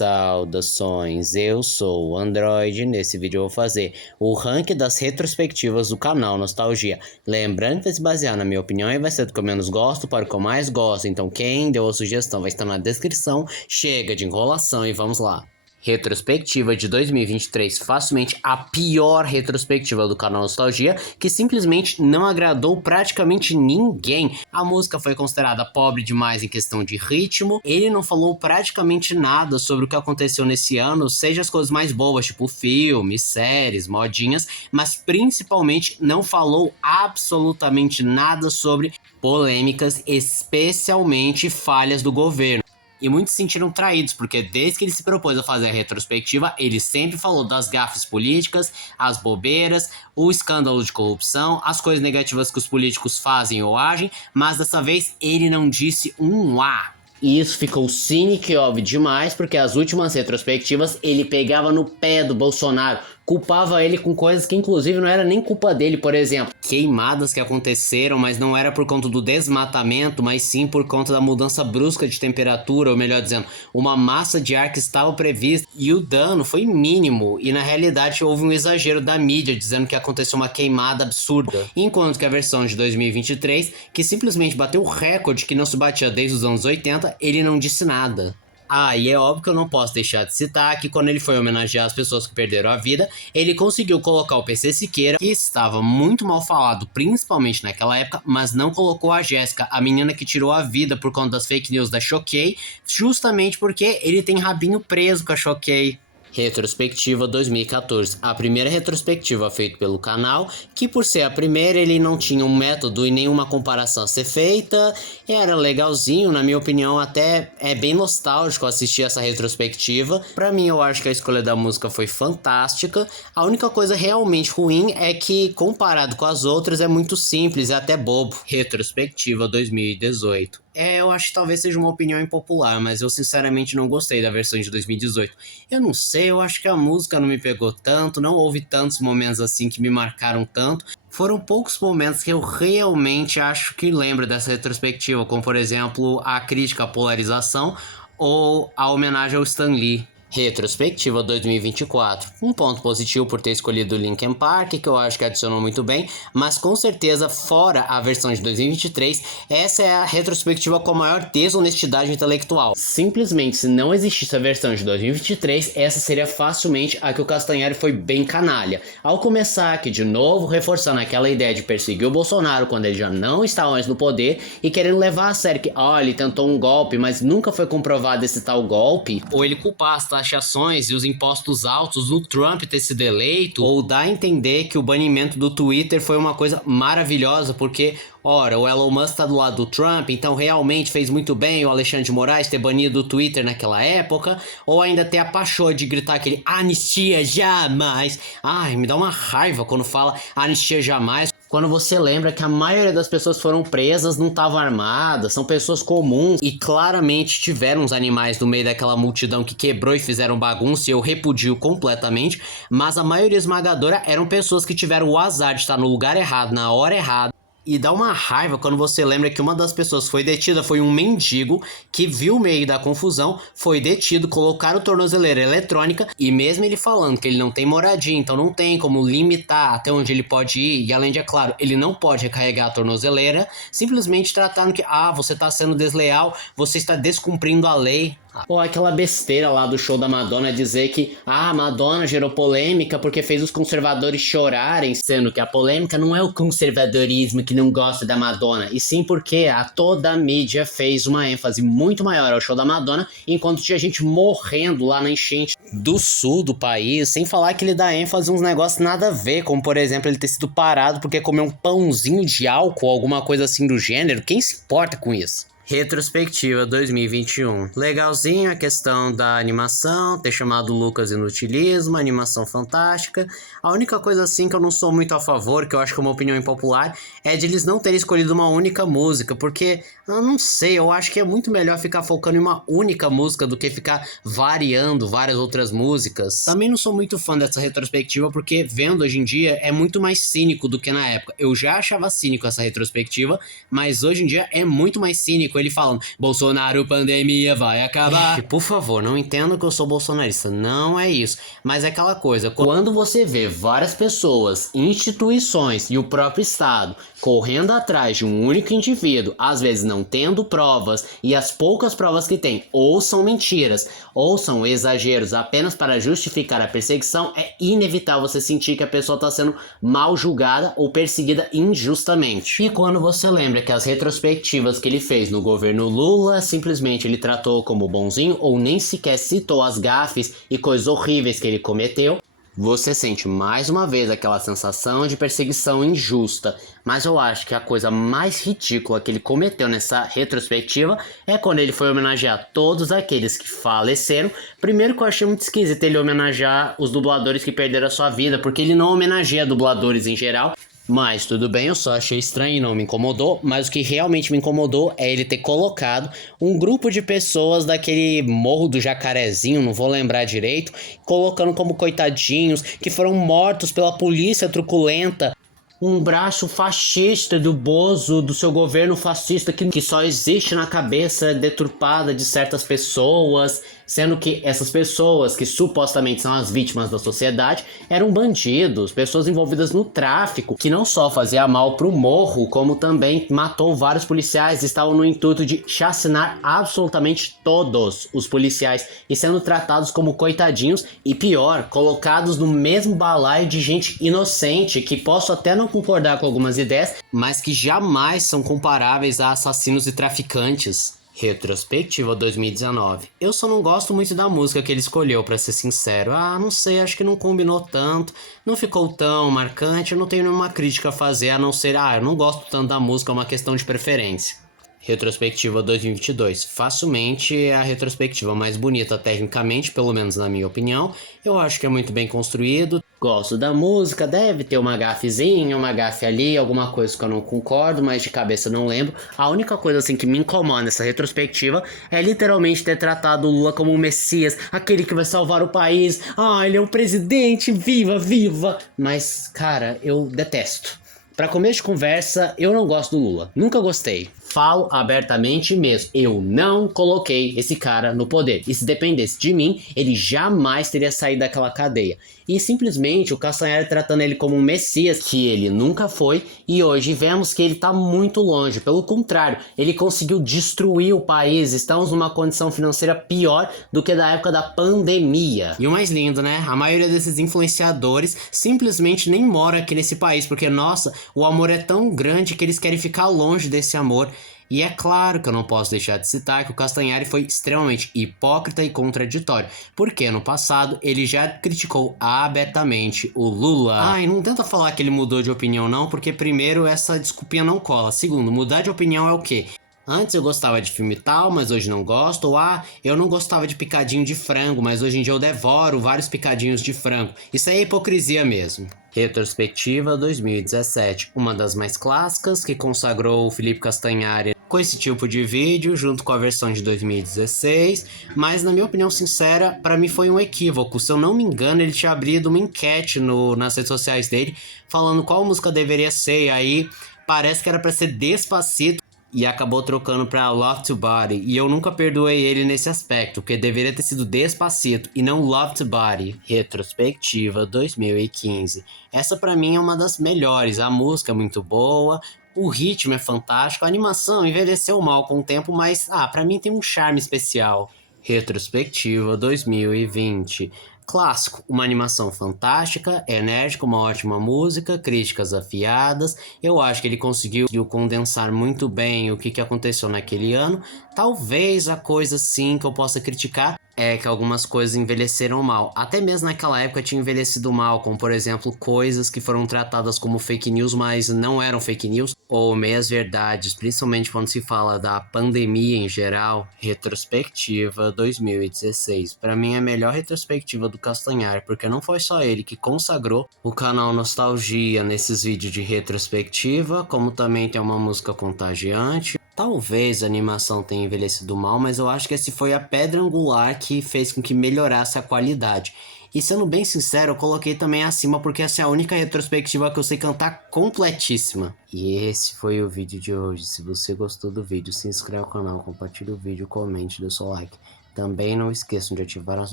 Saudações, eu sou o Android. Nesse vídeo eu vou fazer o ranking das retrospectivas do canal Nostalgia. Lembrando que vai se basear na minha opinião e vai ser do que eu menos gosto para o que eu mais gosto. Então quem deu a sugestão vai estar na descrição. Chega de enrolação e vamos lá. Retrospectiva de 2023, facilmente a pior retrospectiva do canal Nostalgia, que simplesmente não agradou praticamente ninguém. A música foi considerada pobre demais em questão de ritmo, ele não falou praticamente nada sobre o que aconteceu nesse ano, seja as coisas mais boas, tipo filmes, séries, modinhas, mas principalmente não falou absolutamente nada sobre polêmicas, especialmente falhas do governo. E muitos se sentiram traídos, porque desde que ele se propôs a fazer a retrospectiva, ele sempre falou das gafes políticas, as bobeiras, o escândalo de corrupção, as coisas negativas que os políticos fazem ou agem, mas dessa vez ele não disse um A. E isso ficou cínico e óbvio demais, porque as últimas retrospectivas ele pegava no pé do Bolsonaro, culpava ele com coisas que inclusive não era nem culpa dele, por exemplo, queimadas que aconteceram, mas não era por conta do desmatamento, mas sim por conta da mudança brusca de temperatura, ou melhor dizendo, uma massa de ar que estava prevista e o dano foi mínimo, e na realidade houve um exagero da mídia dizendo que aconteceu uma queimada absurda, enquanto que a versão de 2023, que simplesmente bateu o recorde que não se batia desde os anos 80, ele não disse nada. Ah, e é óbvio que eu não posso deixar de citar que quando ele foi homenagear as pessoas que perderam a vida, ele conseguiu colocar o PC Siqueira, que estava muito mal falado, principalmente naquela época, mas não colocou a Jéssica, a menina que tirou a vida por conta das fake news da Choquei, justamente porque ele tem rabinho preso com a Choquei. Retrospectiva 2014, a primeira retrospectiva feita pelo canal, que por ser a primeira ele não tinha um método e nenhuma comparação a ser feita, era legalzinho, na minha opinião até é bem nostálgico assistir essa retrospectiva. Pra mim eu acho que a escolha da música foi fantástica, a única coisa realmente ruim é que comparado com as outras é muito simples e até bobo. Retrospectiva 2018. Eu acho que talvez seja uma opinião impopular, mas eu sinceramente não gostei da versão de 2018. Eu não sei, eu acho que a música não me pegou tanto, não houve tantos momentos assim que me marcaram tanto. Foram poucos momentos que eu realmente acho que lembro dessa retrospectiva, como por exemplo a crítica à polarização ou a homenagem ao Stan Lee. Retrospectiva 2024. Um ponto positivo por ter escolhido Linkin Park, que eu acho que adicionou muito bem, mas com certeza, fora a versão de 2023, essa é a retrospectiva com a maior desonestidade intelectual. Simplesmente, se não existisse a versão de 2023, essa seria facilmente a que o Castanhari foi bem canalha. Ao começar aqui de novo, reforçando aquela ideia de perseguir o Bolsonaro quando ele já não estava mais no poder e querendo levar a sério que, ele tentou um golpe, mas nunca foi comprovado esse tal golpe, ou ele culpar as taxações e os impostos altos do Trump ter sido eleito, ou dá a entender que o banimento do Twitter foi uma coisa maravilhosa, porque, ora, o Elon Musk tá do lado do Trump, então realmente fez muito bem o Alexandre de Moraes ter banido o Twitter naquela época, ou ainda ter a pachorra de gritar aquele anistia jamais. Ai, me dá uma raiva quando fala anistia jamais, quando você lembra que a maioria das pessoas foram presas, não estavam armadas, são pessoas comuns e claramente tiveram uns animais no meio daquela multidão que quebrou e fizeram bagunça, e eu repudio completamente, mas a maioria esmagadora eram pessoas que tiveram o azar de estar no lugar errado, na hora errada. E dá uma raiva quando você lembra que uma das pessoas que foi detida foi um mendigo que viu o meio da confusão, foi detido, colocaram tornozeleira eletrônica e mesmo ele falando que ele não tem moradia, então não tem como limitar até onde ele pode ir, e além de, é claro, ele não pode recarregar a tornozeleira, simplesmente trataram que, você está sendo desleal, você está descumprindo a lei. Ou aquela besteira lá do show da Madonna dizer que Madonna gerou polêmica porque fez os conservadores chorarem, sendo que a polêmica não é o conservadorismo que não gosta da Madonna, e sim porque toda a mídia fez uma ênfase muito maior ao show da Madonna, enquanto tinha gente morrendo lá na enchente do sul do país, sem falar que ele dá ênfase a uns negócios nada a ver, como por exemplo ele ter sido parado porque comeu um pãozinho de álcool, alguma coisa assim do gênero. Quem se importa com isso? Retrospectiva 2021. Legalzinho a questão da animação, ter chamado Lucas Inutilismo, animação fantástica. A única coisa assim que eu não sou muito a favor, que eu acho que é uma opinião impopular, é de eles não terem escolhido uma única música, porque, eu não sei, eu acho que é muito melhor ficar focando em uma única música do que ficar variando várias outras músicas. Também não sou muito fã dessa retrospectiva, porque vendo hoje em dia é muito mais cínico do que na época. Eu já achava cínico essa retrospectiva, mas hoje em dia é muito mais cínico. ele falando: Bolsonaro, pandemia vai acabar. Por favor, não entendo que eu sou bolsonarista, não é isso. Mas é aquela coisa, quando você vê várias pessoas, instituições e o próprio Estado correndo atrás de um único indivíduo, às vezes não tendo provas, e as poucas provas que tem ou são mentiras, ou são exageros apenas para justificar a perseguição, é inevitável você sentir que a pessoa está sendo mal julgada ou perseguida injustamente. E quando você lembra que as retrospectivas que ele fez no governo Lula, simplesmente ele tratou como bonzinho ou nem sequer citou as gafes e coisas horríveis que ele cometeu, você sente mais uma vez aquela sensação de perseguição injusta. Mas eu acho que a coisa mais ridícula que ele cometeu nessa retrospectiva é quando ele foi homenagear todos aqueles que faleceram. Primeiro que eu achei muito esquisito ele homenagear os dubladores que perderam a sua vida, porque ele não homenageia dubladores em geral. Mas tudo bem, eu só achei estranho e não me incomodou. Mas o que realmente me incomodou é ele ter colocado um grupo de pessoas daquele Morro do Jacarezinho, não vou lembrar direito, colocando como coitadinhos, que foram mortos pela polícia truculenta. Um braço fascista do Bozo, do seu governo fascista que só existe na cabeça deturpada de certas pessoas, sendo que essas pessoas, que supostamente são as vítimas da sociedade, eram bandidos, pessoas envolvidas no tráfico, que não só fazia mal pro morro, como também matou vários policiais, estavam no intuito de chacinar absolutamente todos os policiais e sendo tratados como coitadinhos e pior, colocados no mesmo balaio de gente inocente, que posso até não concordar com algumas ideias, mas que jamais são comparáveis a assassinos e traficantes. Retrospectiva 2019. Eu só não gosto muito da música que ele escolheu, pra ser sincero. Não sei, acho que não combinou tanto, não ficou tão marcante, eu não tenho nenhuma crítica a fazer, a não ser, eu não gosto tanto da música, é uma questão de preferência. Retrospectiva 2022. Facilmente a retrospectiva mais bonita tecnicamente, pelo menos na minha opinião. Eu acho que é muito bem construído. Gosto da música, deve ter uma gafezinha, uma gafe ali, alguma coisa que eu não concordo, mas de cabeça não lembro. A única coisa assim que me incomoda nessa retrospectiva é literalmente ter tratado o Lula como um messias, aquele que vai salvar o país. Ele é o presidente, viva, viva! Mas, cara, eu detesto. Pra começo de conversa, eu não gosto do Lula. Nunca gostei. Falo abertamente mesmo. Eu não coloquei esse cara no poder. E se dependesse de mim, ele jamais teria saído daquela cadeia. E simplesmente o Castanhari tratando ele como um messias, que ele nunca foi, e hoje vemos que ele tá muito longe. Pelo contrário, ele conseguiu destruir o país. Estamos numa condição financeira pior do que da época da pandemia. E o mais lindo, né? A maioria desses influenciadores simplesmente nem mora aqui nesse país, porque, nossa, o amor é tão grande que eles querem ficar longe desse amor. E é claro que eu não posso deixar de citar que o Castanhari foi extremamente hipócrita e contraditório, porque no passado ele já criticou abertamente o Lula. E não tenta falar que ele mudou de opinião não, porque primeiro essa desculpinha não cola. Segundo, mudar de opinião é o quê? Antes eu gostava de filme tal, mas hoje não gosto. Ou eu não gostava de picadinho de frango, mas hoje em dia eu devoro vários picadinhos de frango. Isso é hipocrisia mesmo. Retrospectiva 2017, uma das mais clássicas, que consagrou o Felipe Castanhari com esse tipo de vídeo, junto com a versão de 2016, mas na minha opinião sincera, para mim foi um equívoco. Se eu não me engano, ele tinha abrido uma enquete nas redes sociais dele, falando qual música deveria ser, e aí parece que era para ser Despacito, e acabou trocando pra Love to Body. E eu nunca perdoei ele nesse aspecto, porque deveria ter sido Despacito e não Love to Body. Retrospectiva 2015. Essa pra mim é uma das melhores. A música é muito boa, o ritmo é fantástico, a animação envelheceu mal com o tempo, mas pra mim tem um charme especial. Retrospectiva 2020. Clássico, uma animação fantástica, enérgica, uma ótima música, críticas afiadas. Eu acho que ele conseguiu condensar muito bem o que aconteceu naquele ano. Talvez a coisa sim que eu possa criticar é que algumas coisas envelheceram mal. Até mesmo naquela época tinha envelhecido mal, como por exemplo coisas que foram tratadas como fake news, mas não eram fake news, ou meias verdades, principalmente quando se fala da pandemia em geral. Retrospectiva 2016. Para mim é a melhor retrospectiva do Castanhari, porque não foi só ele que consagrou o canal Nostalgia nesses vídeos de retrospectiva, como também tem uma música contagiante. Talvez a animação tenha envelhecido mal, mas eu acho que esse foi a pedra angular que fez com que melhorasse a qualidade. E sendo bem sincero, eu coloquei também acima porque essa é a única retrospectiva que eu sei cantar completíssima. E esse foi o vídeo de hoje. Se você gostou do vídeo, se inscreve no canal, compartilhe o vídeo, comente, dê seu like. Também não esqueçam de ativar as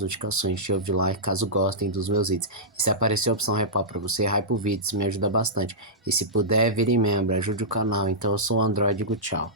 notificações, chave de like caso gostem dos meus vídeos. E se aparecer a opção hypar para você, hype o vídeo, isso me ajuda bastante. E se puder, vire membro, ajude o canal. Então eu sou o Android, digo tchau.